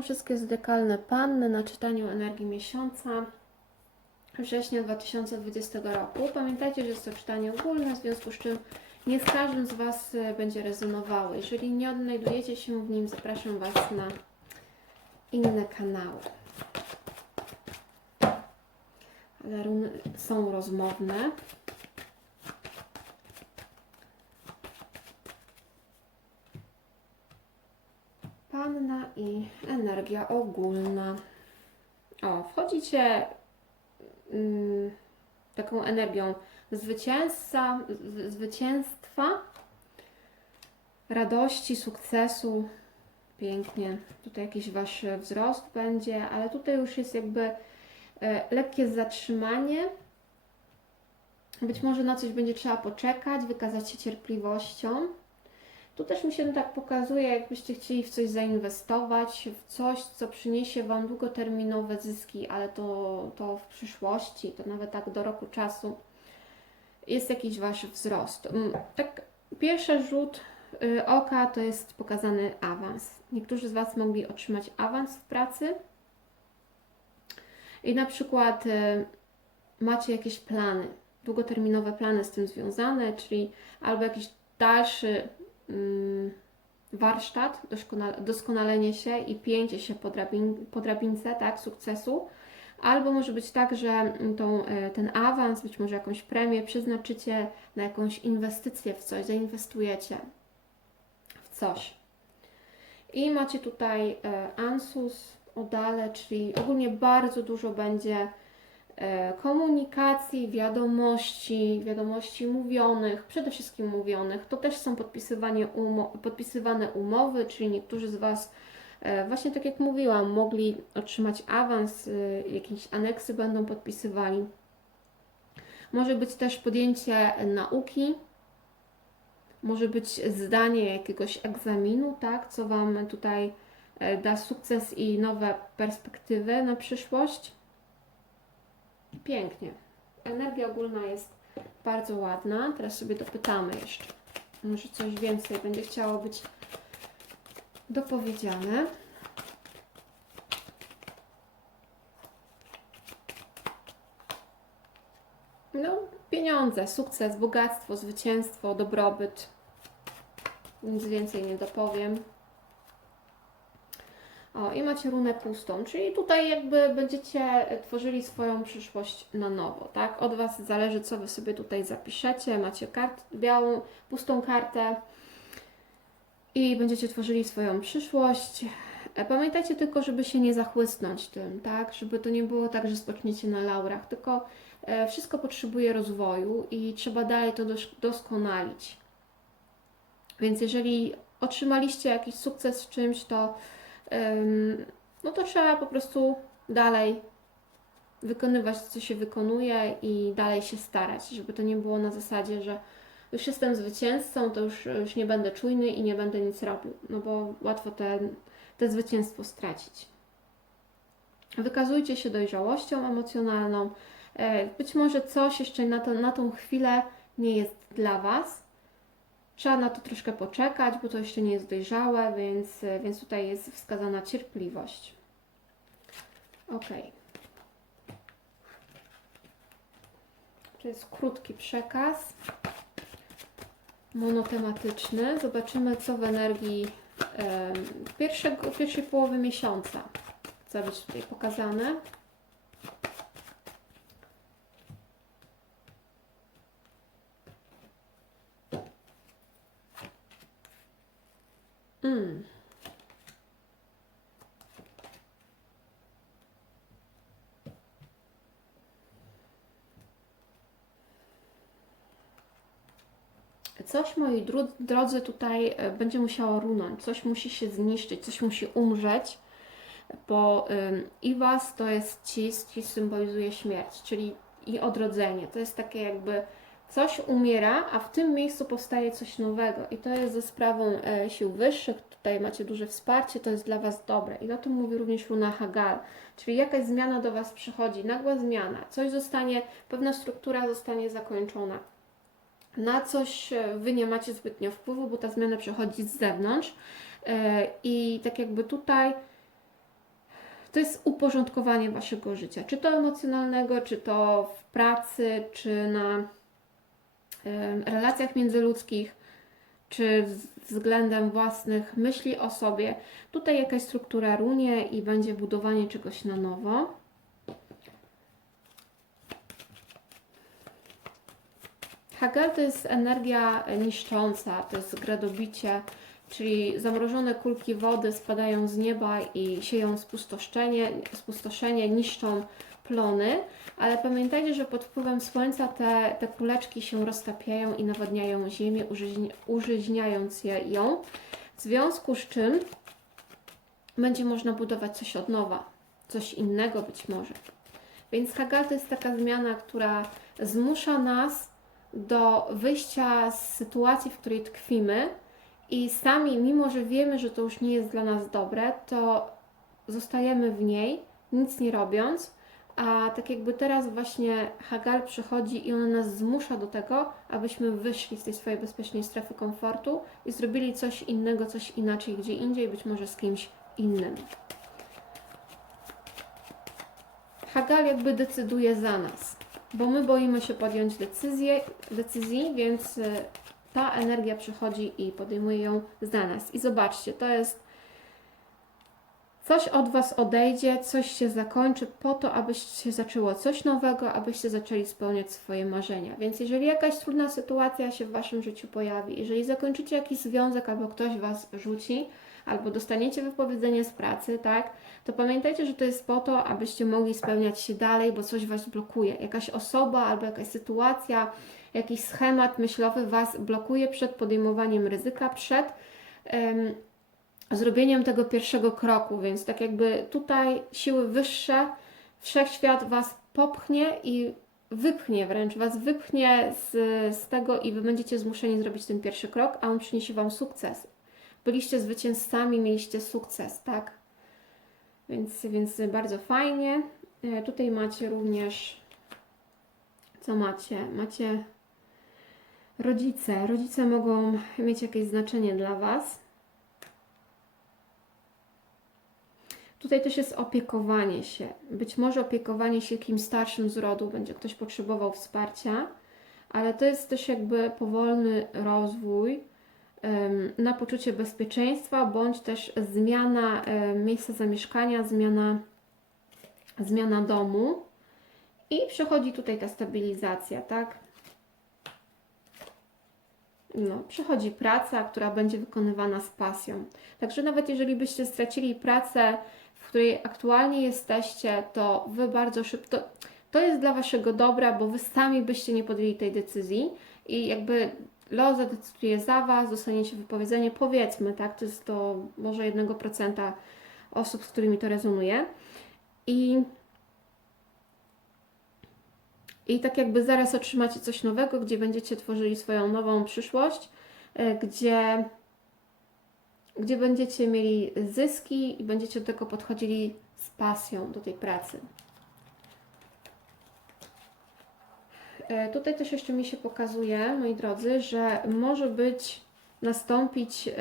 Wszystkie zdekalne panny na czytaniu energii miesiąca września 2020 roku. Pamiętajcie, że jest to czytanie ogólne, w związku z czym nie z każdym z Was e, będzie rezonowało. Jeżeli nie odnajdujecie się w nim, zapraszam Was na inne kanały. Ale runy są rozmowne. I energia ogólna. O, wchodzicie mm, taką energią zwycięzca, zwycięstwa, radości, sukcesu. Pięknie. Tutaj jakiś wasz wzrost będzie, ale tutaj już jest jakby e, lekkie zatrzymanie. Być może na coś będzie trzeba poczekać, wykazać się cierpliwością. Tu też mi się tak pokazuje, jakbyście chcieli w coś zainwestować, w coś, co przyniesie Wam długoterminowe zyski, ale to, to w przyszłości, to nawet tak do roku czasu jest jakiś Wasz wzrost. Mm, Tak, pierwszy rzut y, oka to jest pokazany awans. Niektórzy z Was mogli otrzymać awans w pracy i na przykład y, macie jakieś plany, długoterminowe plany z tym związane, czyli albo jakiś dalszy warsztat, doskona- doskonalenie się i pięcie się po, drabin, po drabince tak, sukcesu. Albo może być tak, że tą, e, ten awans, być może jakąś premię przeznaczycie na jakąś inwestycję w coś, zainwestujecie w coś. I macie tutaj e, Ansus, Odale, czyli ogólnie bardzo dużo będzie komunikacji, wiadomości, wiadomości mówionych, przede wszystkim mówionych. To też są podpisywanie umo- podpisywane umowy, czyli niektórzy z Was, e, właśnie tak jak mówiłam, mogli otrzymać awans, e, jakieś aneksy będą podpisywali. Może być też podjęcie nauki, może być zdanie jakiegoś egzaminu, tak, co Wam tutaj e, da sukces i nowe perspektywy na przyszłość. Pięknie. Energia ogólna jest bardzo ładna. Teraz sobie dopytamy jeszcze. Może coś więcej będzie chciało być dopowiedziane. No, pieniądze, sukces, bogactwo, zwycięstwo, dobrobyt. Nic więcej nie dopowiem. O, i macie runę pustą, czyli tutaj jakby będziecie tworzyli swoją przyszłość na nowo, tak? Od Was zależy, co Wy sobie tutaj zapiszecie. Macie kart, białą, pustą kartę i będziecie tworzyli swoją przyszłość. E, Pamiętajcie tylko, żeby się nie zachłysnąć tym, tak? Żeby to nie było tak, że spoczniecie na laurach, tylko e, wszystko potrzebuje rozwoju i trzeba dalej to dos- doskonalić. Więc jeżeli otrzymaliście jakiś sukces w czymś, to no to trzeba po prostu dalej wykonywać, co się wykonuje i dalej się starać, żeby to nie było na zasadzie, że już jestem zwycięzcą, to już, już nie będę czujny i nie będę nic robił, no bo łatwo te, te zwycięstwo stracić. Wykazujcie się dojrzałością emocjonalną. E, Być może coś jeszcze na, to, na tą chwilę nie jest dla Was, Trzeba na to troszkę poczekać, bo to jeszcze nie jest dojrzałe, więc, więc tutaj jest wskazana cierpliwość. Ok. To jest krótki przekaz, monotematyczny. Zobaczymy, co w energii pierwszego, pierwszej połowy miesiąca chce być tutaj pokazane. Mm. Coś, moi drodzy, tutaj e, będzie musiało runąć, coś musi się zniszczyć, coś musi umrzeć, bo Was to jest cis, cis symbolizuje śmierć, czyli i odrodzenie. To jest takie jakby coś umiera, a w tym miejscu powstaje coś nowego i to jest ze sprawą e, sił wyższych. Tutaj macie duże wsparcie, to jest dla Was dobre. I o tym mówi również Runa Hagal, czyli jakaś zmiana do Was przychodzi, nagła zmiana, coś zostanie, pewna struktura zostanie zakończona. Na coś e, Wy nie macie zbytnio wpływu, bo ta zmiana przychodzi z zewnątrz e, i tak jakby tutaj to jest uporządkowanie waszego życia, czy to emocjonalnego, czy to w pracy, czy na relacjach międzyludzkich, czy względem własnych myśli o sobie. Tutaj jakaś struktura runie i będzie budowanie czegoś na nowo. Hagel to jest energia niszcząca, to jest gradobicie, czyli zamrożone kulki wody spadają z nieba i sieją spustoszenie, spustoszenie niszczą plony, ale pamiętajcie, że pod wpływem słońca te, te kuleczki się roztapiają i nawadniają ziemię, użyźni, użyźniając je, ją, w związku z czym będzie można budować coś od nowa, coś innego być może. Więc Hagal to jest taka zmiana, która zmusza nas do wyjścia z sytuacji, w której tkwimy i sami, mimo że wiemy, że to już nie jest dla nas dobre, to zostajemy w niej, nic nie robiąc, a tak jakby teraz właśnie Hagal przychodzi i ona nas zmusza do tego, abyśmy wyszli z tej swojej bezpiecznej strefy komfortu i zrobili coś innego, coś inaczej, gdzie indziej, być może z kimś innym. Hagal jakby decyduje za nas, bo my boimy się podjąć decyzję, decyzji, więc y, ta energia przychodzi i podejmuje ją za nas. I zobaczcie, to jest coś od Was odejdzie, coś się zakończy po to, abyście zaczęło coś nowego, abyście zaczęli spełniać swoje marzenia. Więc jeżeli jakaś trudna sytuacja się w Waszym życiu pojawi, jeżeli zakończycie jakiś związek albo ktoś Was rzuci, albo dostaniecie wypowiedzenie z pracy, tak, to pamiętajcie, że to jest po to, abyście mogli spełniać się dalej, bo coś Was blokuje. Jakaś osoba albo jakaś sytuacja, jakiś schemat myślowy Was blokuje przed podejmowaniem ryzyka, przed em, zrobieniem tego pierwszego kroku, więc tak jakby tutaj siły wyższe, wszechświat Was popchnie i wypchnie wręcz, Was wypchnie z, z tego i Wy będziecie zmuszeni zrobić ten pierwszy krok, a on przyniesie Wam sukces. Byliście zwycięzcami, mieliście sukces, tak? Więc, więc bardzo fajnie. E, Tutaj macie również, co macie? Macie rodzice. Rodzice mogą mieć jakieś znaczenie dla Was. Tutaj też jest opiekowanie się. Być może opiekowanie się kimś starszym z rodu, będzie ktoś potrzebował wsparcia, ale to jest też jakby powolny rozwój na poczucie bezpieczeństwa, bądź też zmiana miejsca zamieszkania, zmiana, zmiana domu. I przychodzi tutaj ta stabilizacja, tak? No, przychodzi praca, która będzie wykonywana z pasją. Także nawet jeżeli byście stracili pracę, w której aktualnie jesteście, to wy bardzo szybko. To jest dla waszego dobra, bo wy sami byście nie podjęli tej decyzji i jakby los zadecyduje za was, dostaniecie wypowiedzenie, powiedzmy, tak, to jest to może 1% osób, z którymi to rezonuje. I i tak jakby zaraz otrzymacie coś nowego, gdzie będziecie tworzyli swoją nową przyszłość, e, gdzie, gdzie będziecie mieli zyski i będziecie do tego podchodzili z pasją do tej pracy. E, Tutaj też jeszcze mi się pokazuje, moi drodzy, że może być, nastąpić, e,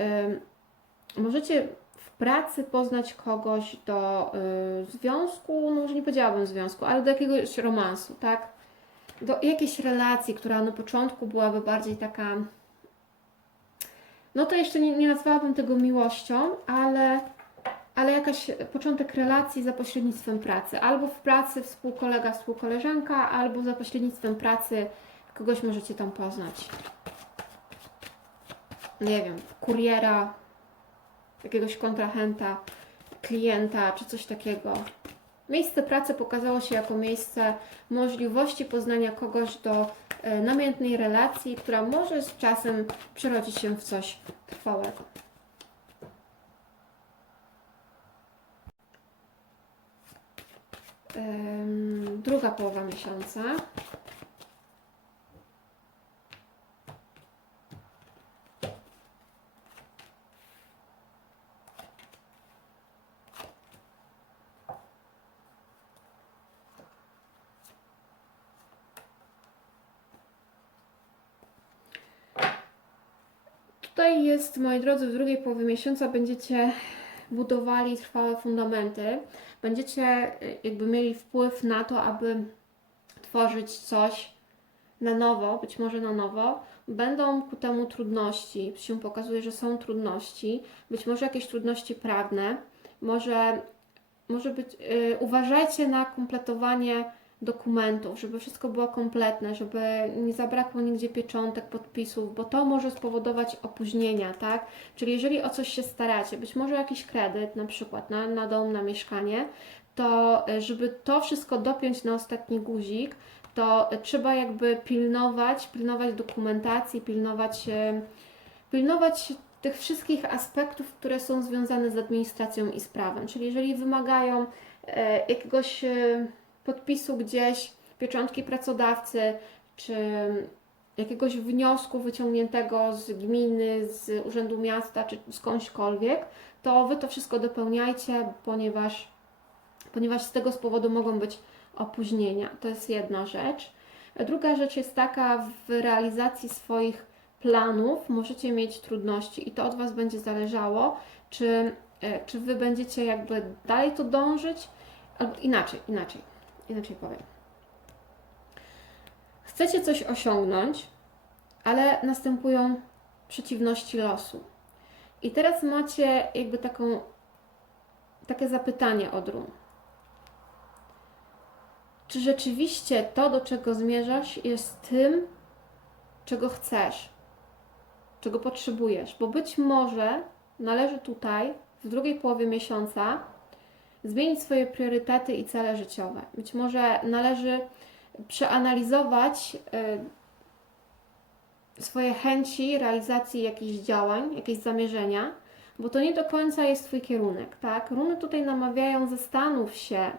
możecie w pracy poznać kogoś do e, związku, no może nie powiedziałabym związku, ale do jakiegoś romansu, tak? do jakiejś relacji, która na początku byłaby bardziej taka. No to jeszcze nie, nie nazwałabym tego miłością, ale, ale jakaś początek relacji za pośrednictwem pracy. Albo w pracy współkolega, współkoleżanka, albo za pośrednictwem pracy kogoś możecie tam poznać. Nie wiem, kuriera, jakiegoś kontrahenta, klienta czy coś takiego. Miejsce pracy pokazało się jako miejsce możliwości poznania kogoś do e, namiętnej relacji, która może z czasem przerodzić się w coś trwałego. Druga połowa miesiąca. Tutaj jest, moi drodzy, w drugiej połowie miesiąca będziecie budowali trwałe fundamenty, będziecie y, jakby mieli wpływ na to, aby tworzyć coś na nowo, być może na nowo, będą ku temu trudności, się pokazuje, że są trudności, być może jakieś trudności prawne, może, może być, yy, uważajcie na kompletowanie dokumentów, żeby wszystko było kompletne, żeby nie zabrakło nigdzie pieczątek, podpisów, bo to może spowodować opóźnienia, tak? Czyli jeżeli o coś się staracie, być może jakiś kredyt na przykład na, na dom, na mieszkanie, to y, żeby to wszystko dopiąć na ostatni guzik, to trzeba jakby pilnować, pilnować dokumentacji, pilnować, e, pilnować tych wszystkich aspektów, które są związane z administracją i z prawem. Czyli jeżeli wymagają e, jakiegoś e, podpisu gdzieś, pieczątki pracodawcy, czy jakiegoś wniosku wyciągniętego z gminy, z urzędu miasta, czy skądśkolwiek, to Wy to wszystko dopełniajcie, ponieważ, ponieważ z tego z powodu mogą być opóźnienia. To jest jedna rzecz. Druga rzecz jest taka, w realizacji swoich planów możecie mieć trudności i to od Was będzie zależało, czy, e, czy Wy będziecie jakby dalej to dążyć, albo inaczej, inaczej, inaczej powiem. Chcecie coś osiągnąć, ale następują przeciwności losu. I teraz macie jakby taką, takie zapytanie od run czy rzeczywiście to, do czego zmierzasz, jest tym, czego chcesz, czego potrzebujesz. Bo być może należy tutaj, w drugiej połowie miesiąca, zmienić swoje priorytety i cele życiowe. Być może należy przeanalizować y, swoje chęci realizacji jakichś działań, jakieś zamierzenia, bo to nie do końca jest Twój kierunek, tak? Runy tutaj namawiają, zastanów się,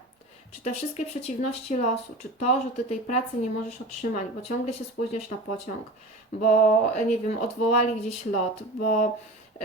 czy te wszystkie przeciwności losu, czy to, że ty tej pracy nie możesz otrzymać, bo ciągle się spóźniasz na pociąg, bo nie wiem, odwołali gdzieś lot, bo y,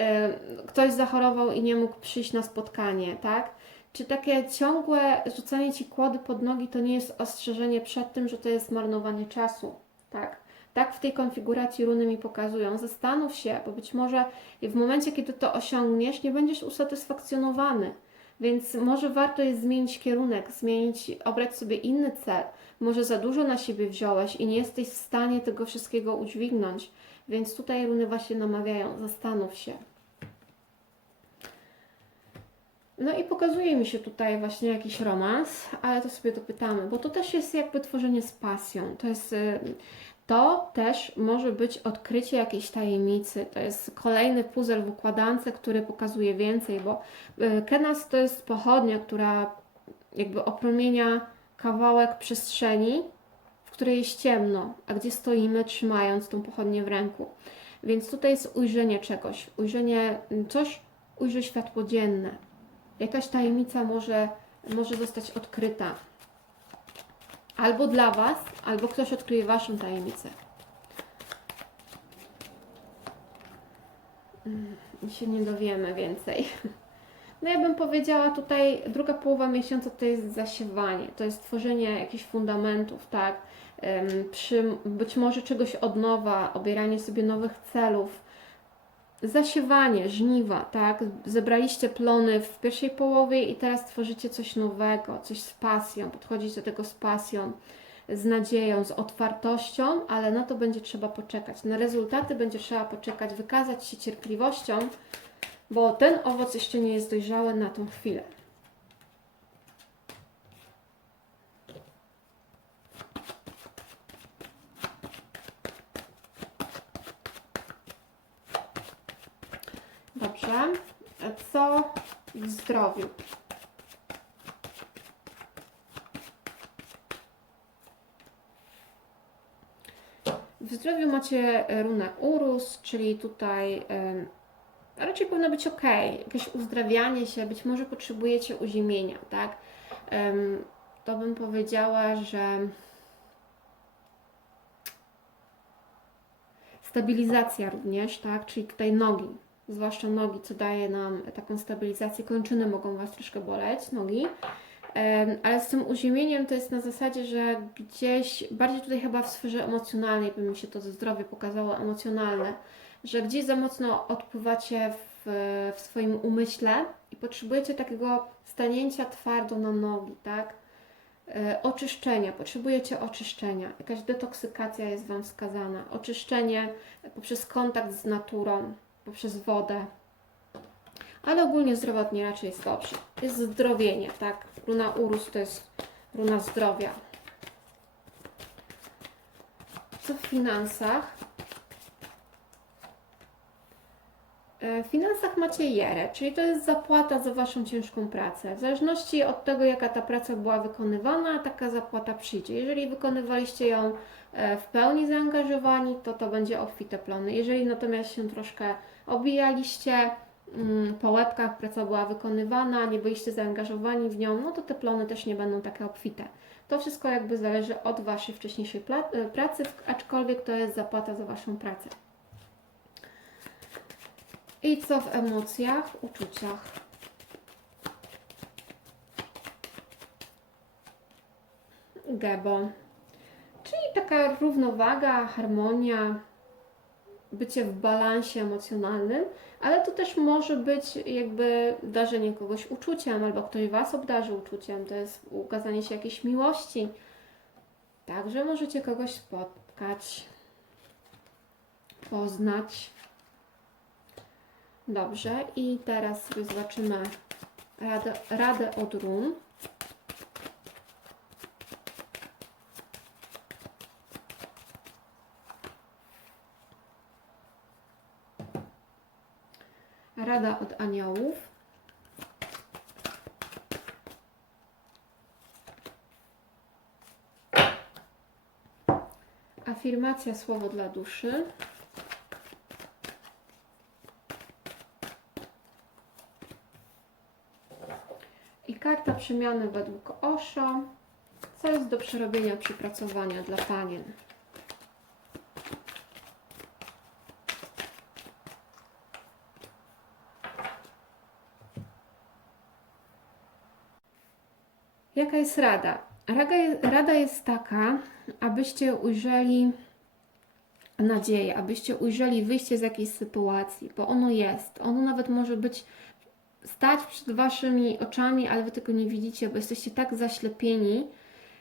ktoś zachorował i nie mógł przyjść na spotkanie, tak? Czy takie ciągłe rzucanie ci kłody pod nogi to nie jest ostrzeżenie przed tym, że to jest marnowanie czasu, tak? Tak w tej konfiguracji runy mi pokazują. Zastanów się, bo być może w momencie, kiedy to osiągniesz, nie będziesz usatysfakcjonowany więc może warto jest zmienić kierunek, zmienić, obrać sobie inny cel. Może za dużo na siebie wziąłeś i nie jesteś w stanie tego wszystkiego udźwignąć. Więc tutaj runy właśnie namawiają, zastanów się. No i pokazuje mi się tutaj właśnie jakiś romans, ale to sobie dopytamy, bo to też jest jakby tworzenie z pasją. To jest y, to też może być odkrycie jakiejś tajemnicy. To jest kolejny puzzle w układance, który pokazuje więcej, bo y, Kenas to jest pochodnia, która jakby opromienia kawałek przestrzeni, w której jest ciemno, a gdzie stoimy trzymając tą pochodnię w ręku. Więc tutaj jest ujrzenie czegoś, ujrzenie mm, coś, ujrzy światło dzienne. Jakaś tajemnica może, może zostać odkryta. Albo dla Was, albo ktoś odkryje Waszą tajemnicę. Mm, I się nie dowiemy więcej. No ja bym powiedziała tutaj, druga połowa miesiąca to jest zasiewanie, to jest tworzenie jakichś fundamentów, tak? Przy, być może czegoś od nowa, obieranie sobie nowych celów, zasiewanie, żniwa, tak? Zebraliście plony w pierwszej połowie i teraz tworzycie coś nowego, coś z pasją, podchodzicie do tego z pasją, z nadzieją, z otwartością, ale na to będzie trzeba poczekać. Na rezultaty będzie trzeba poczekać, wykazać się cierpliwością, bo ten owoc jeszcze nie jest dojrzały na tą chwilę. Dobrze. W zdrowiu? W zdrowiu macie runę Urus, czyli tutaj raczej powinno być ok, jakieś uzdrawianie się, być może potrzebujecie uziemienia, tak? to bym powiedziała, że stabilizacja również, tak? Czyli tutaj nogi, zwłaszcza nogi, co daje nam taką stabilizację. Kończyny mogą Was troszkę boleć, nogi. Ale z tym uziemieniem to jest na zasadzie, że gdzieś, bardziej tutaj chyba w sferze emocjonalnej by mi się to zdrowie pokazało emocjonalne, że gdzieś za mocno odpływacie w w swoim umyśle i potrzebujecie takiego stanięcia twardo na nogi, tak? E, Oczyszczenia, potrzebujecie oczyszczenia. Jakaś detoksykacja jest Wam wskazana. Oczyszczenie poprzez kontakt z naturą, poprzez wodę. Ale ogólnie zdrowotnie raczej jest dobrze. Jest zdrowienie, tak? Runa Urus to jest runa zdrowia. Co w finansach? E, W finansach macie jerę, czyli to jest zapłata za Waszą ciężką pracę. W zależności od tego, jaka ta praca była wykonywana, taka zapłata przyjdzie. Jeżeli wykonywaliście ją w pełni zaangażowani, to to będzie obfite plony. Jeżeli natomiast się troszkę obijaliście, mm, po łebkach praca była wykonywana, nie byliście zaangażowani w nią, no to te plony też nie będą takie obfite. To wszystko jakby zależy od Waszej wcześniejszej e, pracy, aczkolwiek to jest zapłata za Waszą pracę. I co w emocjach, uczuciach? Gebo. Taka równowaga, harmonia, bycie w balansie emocjonalnym, ale to też może być jakby darzenie kogoś uczuciem, albo ktoś Was obdarzy uczuciem, to jest ukazanie się jakiejś miłości. Także możecie kogoś spotkać, poznać. Dobrze, i teraz sobie zobaczymy radę, radę od run. Rada od aniołów. Afirmacja słowo dla duszy. I karta przemiany według Osho. Co jest do przerobienia, przypracowania dla panien? Jaka jest rada? Rada rada jest taka, abyście ujrzeli nadzieję, abyście ujrzeli wyjście z jakiejś sytuacji, bo ono jest. Ono nawet może być stać przed waszymi oczami, ale wy tego nie widzicie, bo jesteście tak zaślepieni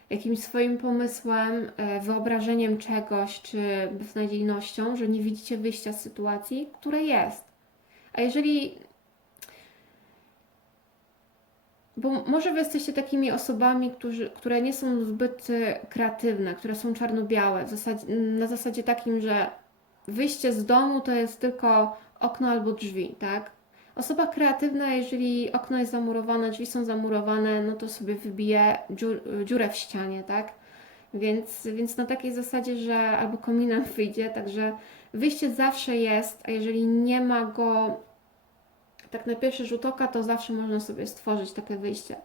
jakimś swoim pomysłem, e, wyobrażeniem czegoś czy beznadziejnością, że nie widzicie wyjścia z sytuacji, która jest. A jeżeli bo może wy jesteście takimi osobami, którzy, które nie są zbyt e, kreatywne, które są czarno-białe, na zasadzie takim, że wyjście z domu to jest tylko okno albo drzwi, tak? Osoba kreatywna, jeżeli okno jest zamurowane, drzwi są zamurowane, no to sobie wybije dziur, dziurę w ścianie, tak? Więc, więc na takiej zasadzie, że albo kominem wyjdzie, także wyjście zawsze jest, a jeżeli nie ma go tak na pierwszy rzut oka, to zawsze można sobie stworzyć takie wyjście.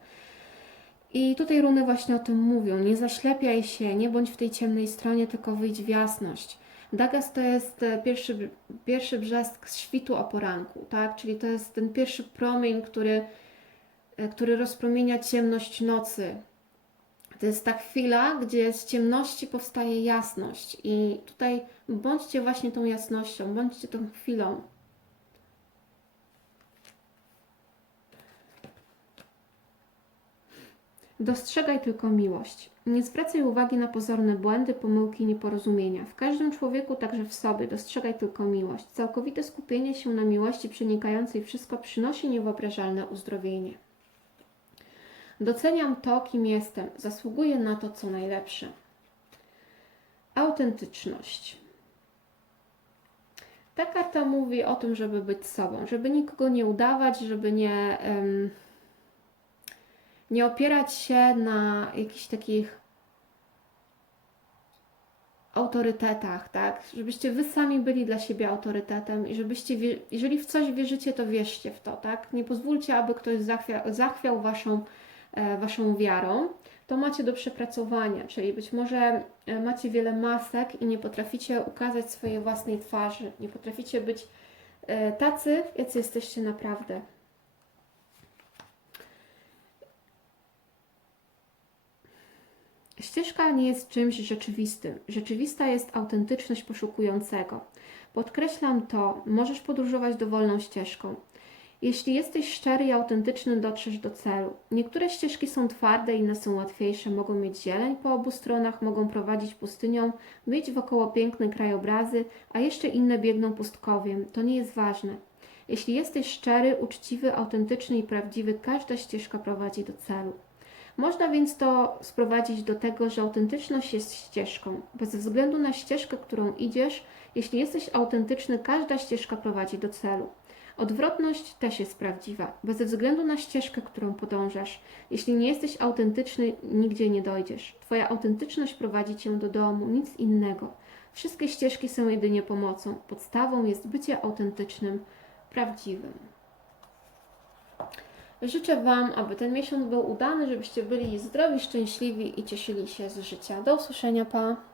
I tutaj runy właśnie o tym mówią. Nie zaślepiaj się, nie bądź w tej ciemnej stronie, tylko wyjdź w jasność. Dagas to jest e, pierwszy, pierwszy brzask świtu o poranku, tak? Czyli to jest ten pierwszy promień, który, e, który rozpromienia ciemność nocy. To jest ta chwila, gdzie z ciemności powstaje jasność. I tutaj bądźcie właśnie tą jasnością, bądźcie tą chwilą. Dostrzegaj tylko miłość. Nie zwracaj uwagi na pozorne błędy, pomyłki, nieporozumienia. W każdym człowieku, także w sobie, dostrzegaj tylko miłość. Całkowite skupienie się na miłości przenikającej wszystko przynosi niewyobrażalne uzdrowienie. Doceniam to, kim jestem. Zasługuję na to, co najlepsze. Autentyczność. Ta karta mówi o tym, żeby być sobą, żeby nikogo nie udawać, żeby nie. em, nie opierać się na jakichś takich autorytetach, tak? Żebyście wy sami byli dla siebie autorytetem i żebyście, jeżeli w coś wierzycie, to wierzcie w to, tak? Nie pozwólcie, aby ktoś zachwiał, zachwiał waszą, e, waszą wiarą. To macie do przepracowania, czyli być może e, macie wiele masek i nie potraficie ukazać swojej własnej twarzy, nie potraficie być e, tacy, jacy jesteście naprawdę. Ścieżka nie jest czymś rzeczywistym. Rzeczywista jest autentyczność poszukującego. Podkreślam to, możesz podróżować dowolną ścieżką. Jeśli jesteś szczery i autentyczny, dotrzesz do celu. Niektóre ścieżki są twarde, inne są łatwiejsze, mogą mieć zieleń po obu stronach, mogą prowadzić pustynią, być wokoło piękne krajobrazy, a jeszcze inne biegną pustkowiem. To nie jest ważne. Jeśli jesteś szczery, uczciwy, autentyczny i prawdziwy, każda ścieżka prowadzi do celu. Można więc to sprowadzić do tego, że autentyczność jest ścieżką. Bez względu na ścieżkę, którą idziesz, jeśli jesteś autentyczny, każda ścieżka prowadzi do celu. Odwrotność też jest prawdziwa. Bez względu na ścieżkę, którą podążasz, jeśli nie jesteś autentyczny, nigdzie nie dojdziesz. Twoja autentyczność prowadzi cię do domu, nic innego. Wszystkie ścieżki są jedynie pomocą. Podstawą jest bycie autentycznym, prawdziwym. Życzę Wam, aby ten miesiąc był udany, żebyście byli zdrowi, szczęśliwi i cieszyli się z życia. Do usłyszenia, pa!